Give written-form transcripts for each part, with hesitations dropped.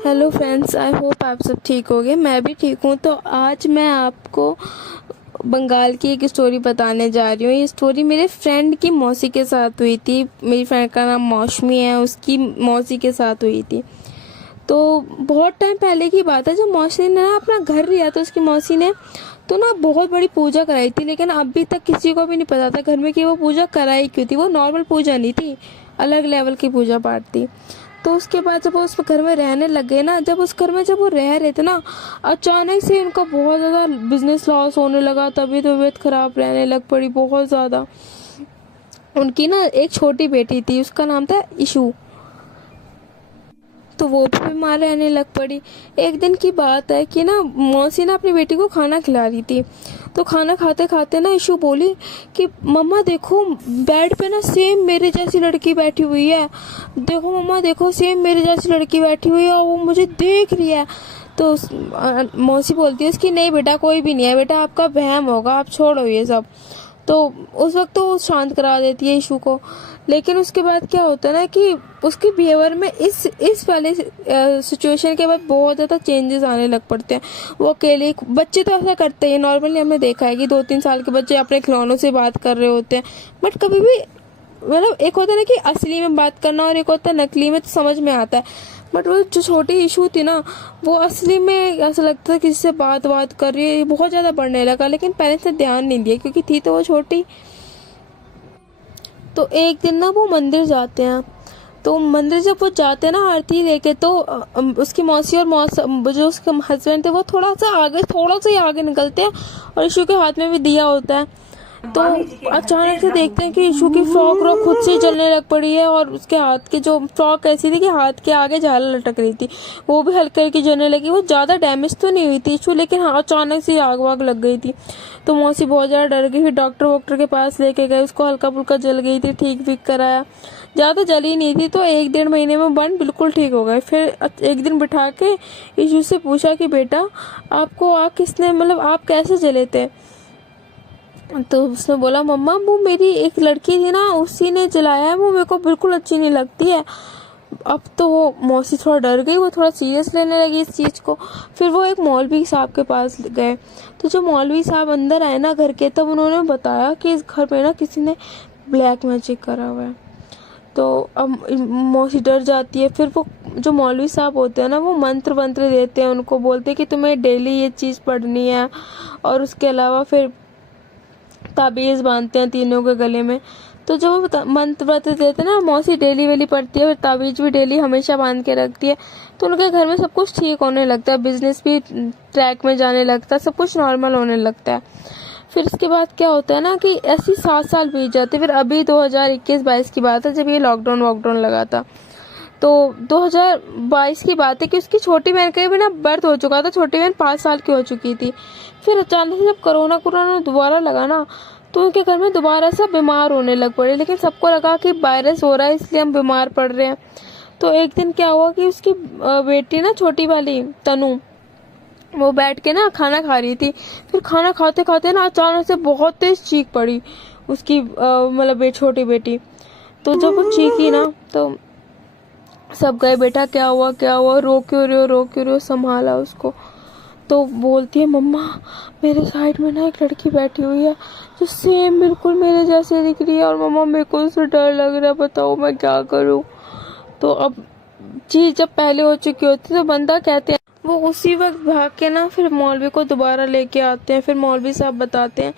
Hello friends, I hope आप सब ठीक होंगे। मैं भी ठीक हूँ। तो आज मैं आपको बंगाल की एक स्टोरी बताने जा रही हूँ। ये स्टोरी मेरे फ्रेंड की मौसी के साथ हुई थी। मेरी फ्रेंड का नाम मौसमी है, उसकी मौसी के साथ हुई थी। तो बहुत टाइम पहले की बात है, जब मौसी ने ना अपना घर लिया तो उसकी मौसी ने तो ना बहुत बड़ी पूजा कराई थी। लेकिन अभी तक किसी को भी नहीं पता था घर में कि वो पूजा कराई क्यों थी। वो नॉर्मल पूजा नहीं थी, अलग लेवल की पूजा पाठ थी। तो उसके बाद जब वो उस घर में रहने लग गए ना, जब उस घर में जब वो रह रहे थे ना, अचानक से उनका बहुत ज़्यादा बिजनेस लॉस होने लगा। तबीयत खराब रहने लग पड़ी बहुत ज़्यादा। उनकी ना एक छोटी बेटी थी, उसका नाम था इशू। तो वो भी बीमार रहने लग पड़ी। एक दिन की बात है कि ना मौसी ना अपनी बेटी को खाना खिला रही थी। तो खाना खाते खाते ना इशू बोली कि मम्मा देखो, बेड पे ना सेम मेरे जैसी लड़की बैठी हुई है। देखो मम्मा, देखो सेम मेरे जैसी लड़की बैठी हुई है और वो मुझे देख रही है। तो मौसी बोलती है उसकी, नहीं बेटा, कोई भी नहीं है बेटा, आपका वहम होगा, आप छोड़ो ये सब। तो उस वक्त तो वो शांत करा देती है इशू को। लेकिन उसके बाद क्या होता है ना कि उसके बिहेवियर में इस वाले सिचुएशन के बाद बहुत ज़्यादा चेंजेस आने लग पड़ते हैं। वो अकेले, बच्चे तो ऐसा करते हैं, नॉर्मली हमने देखा है कि 2-3 साल के बच्चे अपने खिलौनों से बात कर रहे होते हैं। बट कभी भी मतलब एक होता है ना कि असली में बात करना और एक होता है नकली में, तो समझ में आता है। बट वो जो छोटी इशू थी ना, वो असली में ऐसा लगता था किसी से बात कर रही है, बहुत ज़्यादा बढ़ने लगा। लेकिन पेरेंट्स ने ध्यान नहीं दिया क्योंकि थी तो वो छोटी। तो एक दिन ना वो मंदिर जाते हैं। तो मंदिर जब वो जाते हैं ना आरती लेके, तो उसकी मौसी और जो उसके हस्बैंड थे वो थोड़ा सा ही आगे निकलते हैं और इशू के हाथ में भी दिया होता है। तो अचानक से देखते हैं कि इशू की फ्रॉक खुद से जलने लग पड़ी है और उसके हाथ की जो फ्रॉक ऐसी थी कि हाथ के आगे झालर लटक रही थी, वो भी हल्के हल्की जलने लगी। वो ज़्यादा डैमेज तो नहीं हुई थी इशू, लेकिन हाँ अचानक से आग वाग लग गई थी। तो मौसी बहुत ज़्यादा डर गई। फिर डॉक्टर वॉक्टर के पास लेके गए, उसको हल्का फुल्का जल गई थी, ठीक ठीक कराया। ज़्यादा जली नहीं थी, तो 1-1.5 महीने में बर्न बिल्कुल ठीक हो गए। फिर एक दिन बिठा के इशू से पूछा कि बेटा, आपको आग किसने, मतलब आप कैसे जले थे? तो उसने बोला, मम्मा वो मेरी एक लड़की थी ना, उसी ने जलाया है, वो मेरे को बिल्कुल अच्छी नहीं लगती है। अब तो वो मौसी थोड़ा डर गई, वो थोड़ा सीरियस लेने लगी इस चीज़ को। फिर वो एक मौलवी साहब के पास गए। तो जो मौलवी साहब अंदर आए ना घर के, तब उन्होंने बताया कि इस घर पे ना किसी ने ब्लैक मैजिक करा हुआ है। तो अब मौसी डर जाती है। फिर वो जो मौलवी साहब होते हैं ना, वो मंत्र वंत्र देते हैं, उनको बोलते हैं कि तुम्हें डेली ये चीज़ पढ़नी है। और उसके अलावा फिर ताबीज़ बांधते हैं तीनों के गले में। तो जब वो मंत्र व्रत देते हैं ना, मौसी डेली वेली पढ़ती है, फिर ताबीज़ भी डेली हमेशा बांध के रखती है। तो उनके घर में सब कुछ ठीक होने लगता है, बिजनेस भी ट्रैक में जाने लगता है, सब कुछ नॉर्मल होने लगता है। फिर इसके बाद क्या होता है ना कि ऐसी 7 साल बीत जाते। फिर अभी 2021-22 की बात है, जब ये लॉकडाउन वॉकडाउन लगा था। तो 2022 की बात है कि उसकी छोटी बहन का भी ना बर्थ हो चुका था। छोटी बहन 5 साल की हो चुकी थी। फिर अचानक से जब कोरोना दोबारा लगा ना, तो उनके घर में दोबारा से बीमार होने लग पड़े। लेकिन सबको लगा कि वायरस हो रहा है इसलिए हम बीमार पड़ रहे हैं। तो एक दिन क्या हुआ कि उसकी बेटी ना, छोटी वाली तनु, वो बैठ के ना खाना खा रही थी। फिर खाना खाते खाते ना अचानक से बहुत तेज चीख पड़ी उसकी मतलब छोटी बेटी। तो जब वो चीखी ना, तो सब गए, बेटा क्या हुआ क्या हुआ, रो क्यों रहे हो, संभाला उसको। तो बोलती है, मम्मा मेरे साइड में ना एक लड़की बैठी हुई है जो सेम बिल्कुल मेरे जैसे दिख रही है, और मम्मा मेरे को उससे डर लग रहा है, बताओ मैं क्या करूं। तो अब चीज जब पहले हो चुकी होती तो बंदा कहते हैं, वो उसी वक्त भाग के ना फिर मौलवी को दोबारा लेके आते हैं। फिर मौलवी साहब बताते हैं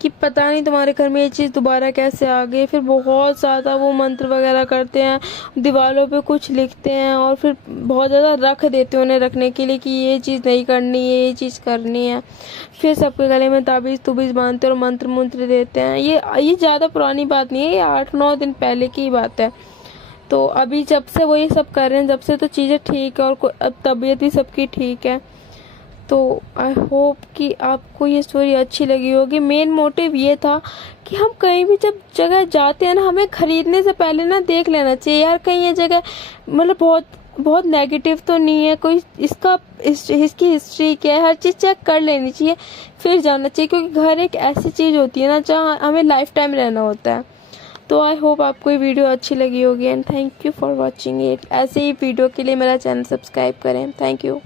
कि पता नहीं तुम्हारे घर में ये चीज़ दोबारा कैसे आ गई। फिर बहुत ज़्यादा वो मंत्र वगैरह करते हैं, दीवारों पे कुछ लिखते हैं और फिर बहुत ज़्यादा रख देते हैं उन्हें रखने के लिए कि ये चीज़ नहीं करनी है, ये चीज़ करनी है। फिर सबके गले में ताबीज़ तुबीज़ बांधते हैं और मंत्र मंत्र देते हैं। ये ज़्यादा पुरानी बात नहीं है, ये 8-9 दिन पहले की बात है। तो अभी जब से वो ये सब कर रहे हैं, जब से तो चीज़ें ठीक है और अब तबीयत भी सबकी ठीक है। तो आई होप कि आपको ये स्टोरी अच्छी लगी होगी। मेन मोटिव ये था कि हम कहीं भी जब जगह जाते हैं ना, हमें खरीदने से पहले ना देख लेना चाहिए यार, कहीं ये जगह मतलब बहुत बहुत नेगेटिव तो नहीं है, कोई इसकी हिस्ट्री क्या है, हर चीज़ चेक कर लेनी चाहिए, फिर जाना चाहिए। क्योंकि घर एक ऐसी चीज़ होती है ना जहाँ हमें लाइफ टाइम रहना होता है। तो आई होप आपको ये वीडियो अच्छी लगी होगी and thank you for watching it. ऐसे ही वीडियो के लिए मेरा चैनल सब्सक्राइब करें। Thank you.